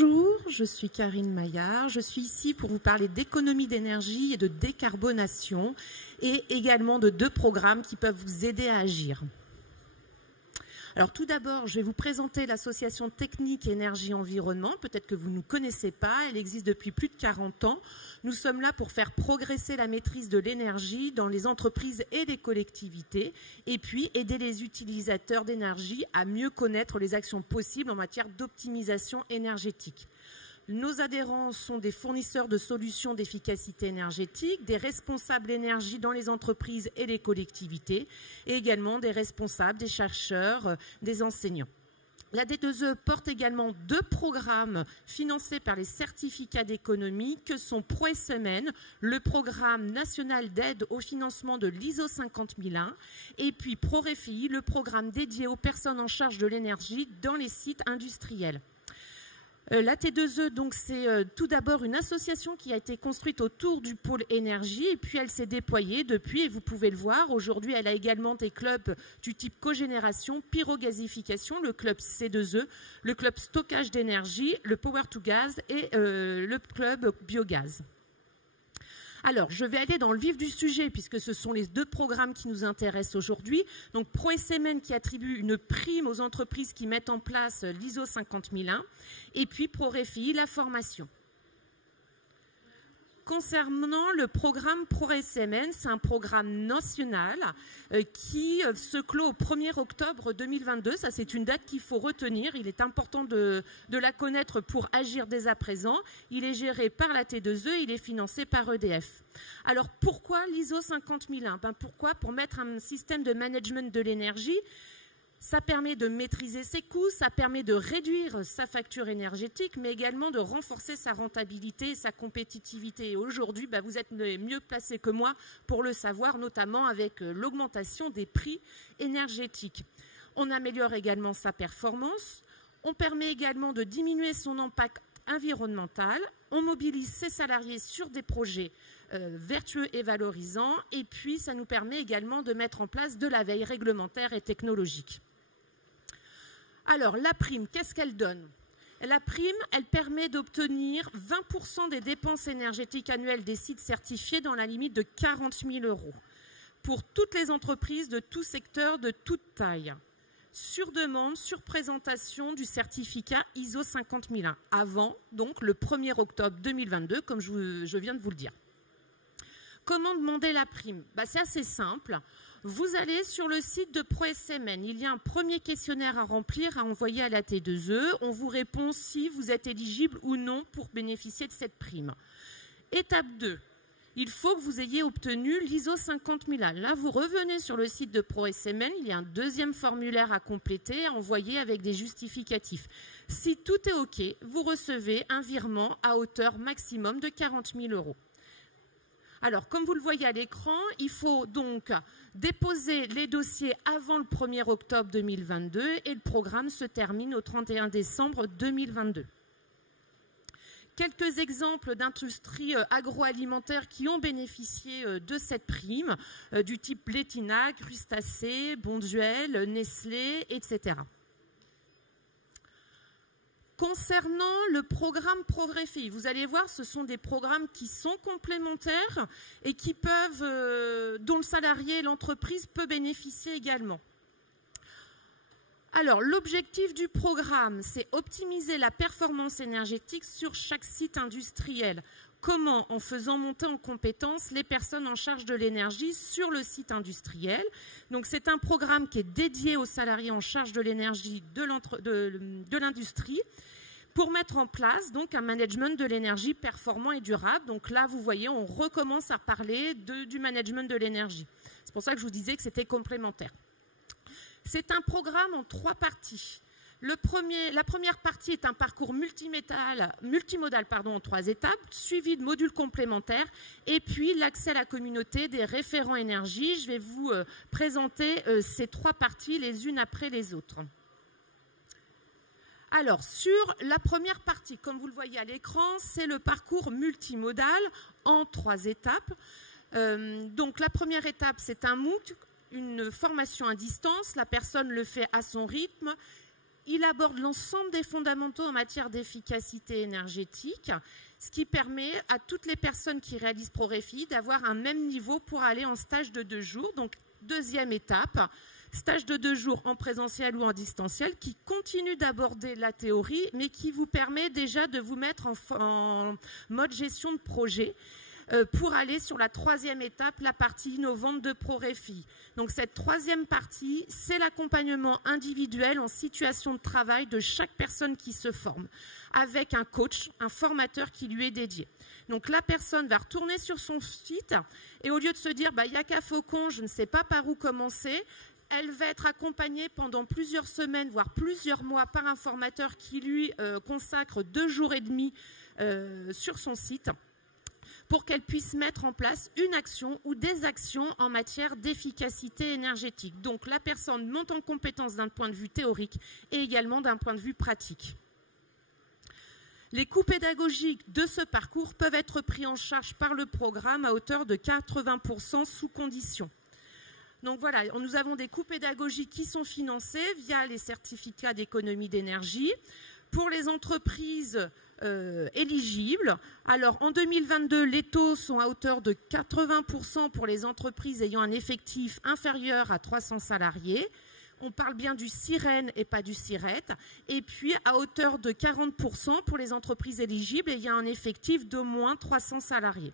Bonjour, je suis Karine Maillard. Je suis ici pour vous parler d'économie d'énergie et de décarbonation et également de 2 programmes qui peuvent vous aider à agir. Alors tout d'abord, je vais vous présenter l'association technique énergie-environnement. Peut-être que vous ne connaissez pas, elle existe depuis plus de 40 ans. Nous sommes là pour faire progresser la maîtrise de l'énergie dans les entreprises et les collectivités et puis aider les utilisateurs d'énergie à mieux connaître les actions possibles en matière d'optimisation énergétique. Nos adhérents sont des fournisseurs de solutions d'efficacité énergétique, des responsables énergie dans les entreprises et les collectivités, et également des responsables, des chercheurs, des enseignants. La D2E porte également 2 programmes financés par les certificats d'économie que sont ProSMN, le programme national d'aide au financement de l'ISO 50001, et puis ProRefi, le programme dédié aux personnes en charge de l'énergie dans les sites industriels. La T2E, donc, c'est tout d'abord une association qui a été construite autour du pôle énergie et puis elle s'est déployée depuis et vous pouvez le voir. Aujourd'hui, elle a également des clubs du type cogénération, pyrogasification, le club C2E, le club stockage d'énergie, le Power to Gas et le club biogaz. Alors, je vais aller dans le vif du sujet puisque ce sont les 2 programmes qui nous intéressent aujourd'hui. Donc, ProSMN qui attribue une prime aux entreprises qui mettent en place l'ISO 50001 et puis ProRefi, la formation. Concernant le programme ProSMN, c'est un programme national qui se clôt au 1er octobre 2022. Ça, c'est une date qu'il faut retenir. Il est important de la connaître pour agir dès à présent. Il est géré par la T2E, il est financé par EDF. Alors, pourquoi l'ISO 50001 ? Pourquoi ? Pour mettre un système de management de l'énergie. Ça permet de maîtriser ses coûts, ça permet de réduire sa facture énergétique, mais également de renforcer sa rentabilité et sa compétitivité. Et aujourd'hui, vous êtes mieux placés que moi pour le savoir, notamment avec l'augmentation des prix énergétiques. On améliore également sa performance, on permet également de diminuer son impact environnemental, on mobilise ses salariés sur des projets vertueux et valorisants, et puis ça nous permet également de mettre en place de la veille réglementaire et technologique. Alors, la prime, qu'est-ce qu'elle donne ? La prime, elle permet d'obtenir 20% des dépenses énergétiques annuelles des sites certifiés dans la limite de 40 000 € pour toutes les entreprises de tout secteur, de toute taille. Sur demande, sur présentation du certificat ISO 50001, avant donc le 1er octobre 2022, comme je viens de vous le dire. Comment demander la prime ? C'est assez simple. Vous allez sur le site de ProSMN. Il y a un premier questionnaire à remplir, à envoyer à la T2E. On vous répond si vous êtes éligible ou non pour bénéficier de cette prime. Étape 2. Il faut que vous ayez obtenu l'ISO 50001. Là, vous revenez sur le site de ProSMN. Il y a un 2e formulaire à compléter, à envoyer avec des justificatifs. Si tout est OK, vous recevez un virement à hauteur maximum de 40 000 €. Alors, comme vous le voyez à l'écran, il faut donc déposer les dossiers avant le 1er octobre 2022 et le programme se termine au 31 décembre 2022. Quelques exemples d'industries agroalimentaires qui ont bénéficié de cette prime, du type Letina, Crustacés, Bonduelle, Nestlé, etc. Concernant le programme ProRefi, vous allez voir, ce sont des programmes qui sont complémentaires et qui dont le salarié et l'entreprise peut bénéficier également. Alors, l'objectif du programme, c'est optimiser la performance énergétique sur chaque site industriel. Comment ? En faisant monter en compétence les personnes en charge de l'énergie sur le site industriel. Donc, c'est un programme qui est dédié aux salariés en charge de l'énergie de l'industrie pour mettre en place donc un management de l'énergie performant et durable. Donc là, vous voyez, on recommence à parler du management de l'énergie. C'est pour ça que je vous disais que c'était complémentaire. C'est un programme en 3 parties. La première partie est un parcours multimodal en 3 étapes, suivi de modules complémentaires, et puis l'accès à la communauté des référents énergie. Je vais vous présenter ces 3 parties les unes après les autres. Alors, sur la première partie, comme vous le voyez à l'écran, c'est le parcours multimodal en 3 étapes. Donc, la première étape, c'est un MOOC, une formation à distance. La personne le fait à son rythme. Il aborde l'ensemble des fondamentaux en matière d'efficacité énergétique, ce qui permet à toutes les personnes qui réalisent ProRéFI d'avoir un même niveau pour aller en stage de 2 jours. Donc, deuxième étape, stage de 2 jours en présentiel ou en distanciel qui continue d'aborder la théorie, mais qui vous permet déjà de vous mettre en mode gestion de projet pour aller sur la 3e étape, la partie innovante de ProRéFI. Donc cette 3e partie, c'est l'accompagnement individuel en situation de travail de chaque personne qui se forme, avec un coach, un formateur qui lui est dédié. Donc la personne va retourner sur son site et au lieu de se dire il n'y a qu'à Faucon, je ne sais pas par où commencer, elle va être accompagnée pendant plusieurs semaines, voire plusieurs mois par un formateur qui lui consacre 2 jours et demi sur son site, pour qu'elle puisse mettre en place une action ou des actions en matière d'efficacité énergétique. Donc la personne monte en compétence d'un point de vue théorique et également d'un point de vue pratique. Les coûts pédagogiques de ce parcours peuvent être pris en charge par le programme à hauteur de 80% sous condition. Donc voilà, nous avons des coûts pédagogiques qui sont financés via les certificats d'économie d'énergie. Pour les entreprises éligibles, alors en 2022, les taux sont à hauteur de 80% pour les entreprises ayant un effectif inférieur à 300 salariés. On parle bien du SIREN et pas du SIRET. Et puis à hauteur de 40% pour les entreprises éligibles ayant un effectif d'au moins 300 salariés.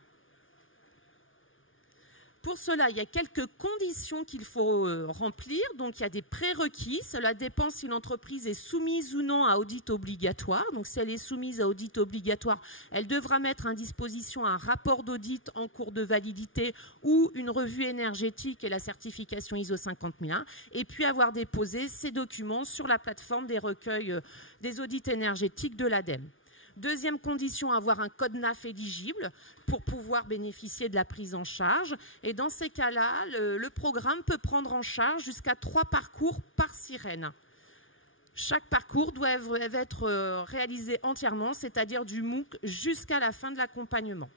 Pour cela, il y a quelques conditions qu'il faut remplir. Donc, il y a des prérequis. Cela dépend si l'entreprise est soumise ou non à audit obligatoire. Donc, si elle est soumise à audit obligatoire, elle devra mettre à disposition un rapport d'audit en cours de validité ou une revue énergétique et la certification ISO 50001. Et puis, avoir déposé ces documents sur la plateforme des recueils des audits énergétiques de l'ADEME. Deuxième condition, avoir un code NAF éligible pour pouvoir bénéficier de la prise en charge. Et dans ces cas-là, le programme peut prendre en charge jusqu'à 3 parcours par sirène. Chaque parcours doit être réalisé entièrement, c'est-à-dire du MOOC jusqu'à la fin de l'accompagnement.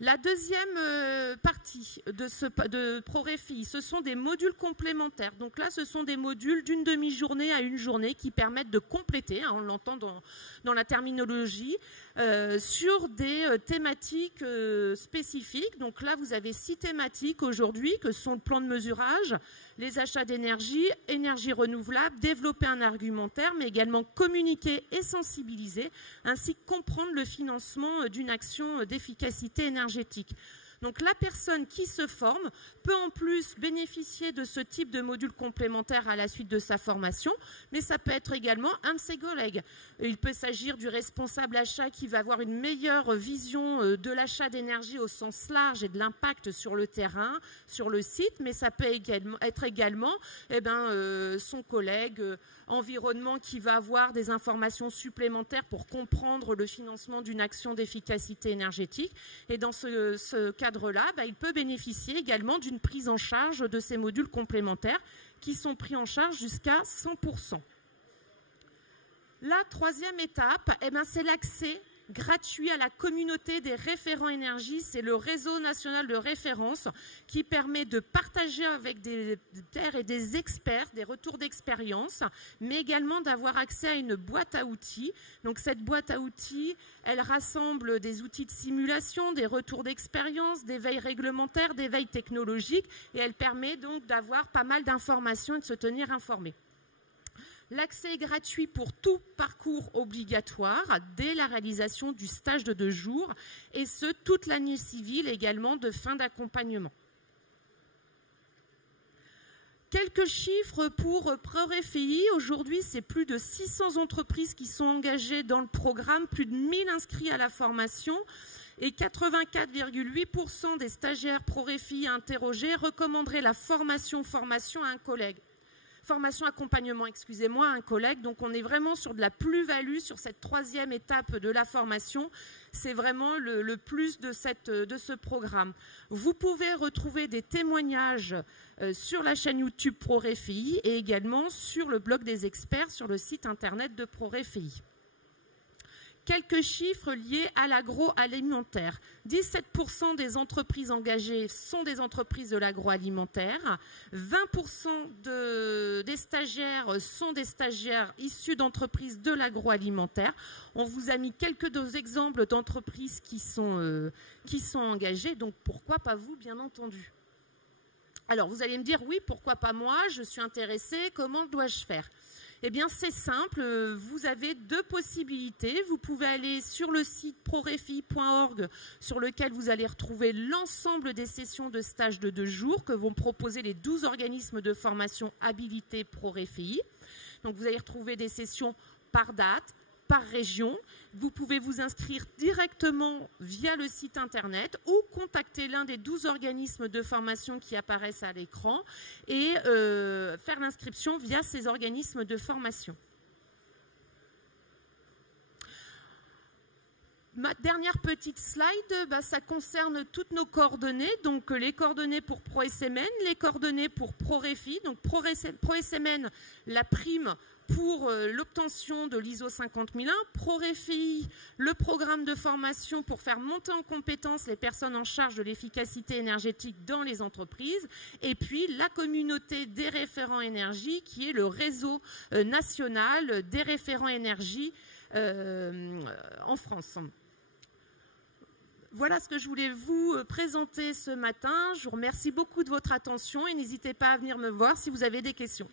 La deuxième partie de ProRéFI, ce sont des modules complémentaires. Donc là, ce sont des modules d'une demi-journée à une journée qui permettent de compléter, on l'entend dans la terminologie, sur des thématiques spécifiques. Donc là, vous avez 6 thématiques aujourd'hui, que sont le plan de mesurage, les achats d'énergie, énergie renouvelable, développer un argumentaire, mais également communiquer et sensibiliser, ainsi que comprendre le financement d'une action d'efficacité énergétique. Donc la personne qui se forme peut en plus bénéficier de ce type de module complémentaire à la suite de sa formation, mais ça peut être également un de ses collègues. Il peut s'agir du responsable achat qui va avoir une meilleure vision de l'achat d'énergie au sens large et de l'impact sur le terrain, sur le site, mais ça peut être également son collègue environnement qui va avoir des informations supplémentaires pour comprendre le financement d'une action d'efficacité énergétique. Et dans ce cadre-là, il peut bénéficier également d'une prise en charge de ces modules complémentaires qui sont pris en charge jusqu'à 100%. La troisième étape, c'est l'accès gratuit à la communauté des référents énergie. C'est le réseau national de référence qui permet de partager avec des pairs et des experts des retours d'expérience, mais également d'avoir accès à une boîte à outils. Donc cette boîte à outils, elle rassemble des outils de simulation, des retours d'expérience, des veilles réglementaires, des veilles technologiques, et elle permet donc d'avoir pas mal d'informations et de se tenir informé. L'accès est gratuit pour tout parcours obligatoire dès la réalisation du stage de 2 jours et ce, toute l'année civile également de fin d'accompagnement. Quelques chiffres pour ProRéFI. Aujourd'hui, c'est plus de 600 entreprises qui sont engagées dans le programme, plus de 1000 inscrits à la formation et 84,8% des stagiaires ProRéFI interrogés recommanderaient la formation à un collègue. Formation accompagnement, excusez-moi, un collègue. Donc on est vraiment sur de la plus-value sur cette troisième étape de la formation. C'est vraiment le plus de ce programme. Vous pouvez retrouver des témoignages sur la chaîne YouTube ProRéFI et également sur le blog des experts sur le site internet de ProRéFI. Quelques chiffres liés à l'agroalimentaire. 17% des entreprises engagées sont des entreprises de l'agroalimentaire. 20% des stagiaires sont des stagiaires issus d'entreprises de l'agroalimentaire. On vous a mis quelques exemples d'entreprises qui sont engagées, donc pourquoi pas vous, bien entendu. Alors, vous allez me dire, oui, pourquoi pas moi, je suis intéressée, comment dois-je faire ? Eh bien, c'est simple, vous avez deux possibilités. Vous pouvez aller sur le site prorefi.org sur lequel vous allez retrouver l'ensemble des sessions de stage de 2 jours que vont proposer les 12 organismes de formation habilités ProRefi. Donc, vous allez retrouver des sessions par date, par région. Vous pouvez vous inscrire directement via le site internet ou contacter l'un des 12 organismes de formation qui apparaissent à l'écran et faire l'inscription via ces organismes de formation. Ma dernière petite slide, ça concerne toutes nos coordonnées, donc les coordonnées pour ProSMN, les coordonnées pour ProRefi, donc ProSMN, la prime pour l'obtention de l'ISO 50001, ProRefi, le programme de formation pour faire monter en compétence les personnes en charge de l'efficacité énergétique dans les entreprises, et puis la communauté des référents énergie qui est le réseau national des référents énergie en France. Voilà ce que je voulais vous présenter ce matin. Je vous remercie beaucoup de votre attention et n'hésitez pas à venir me voir si vous avez des questions.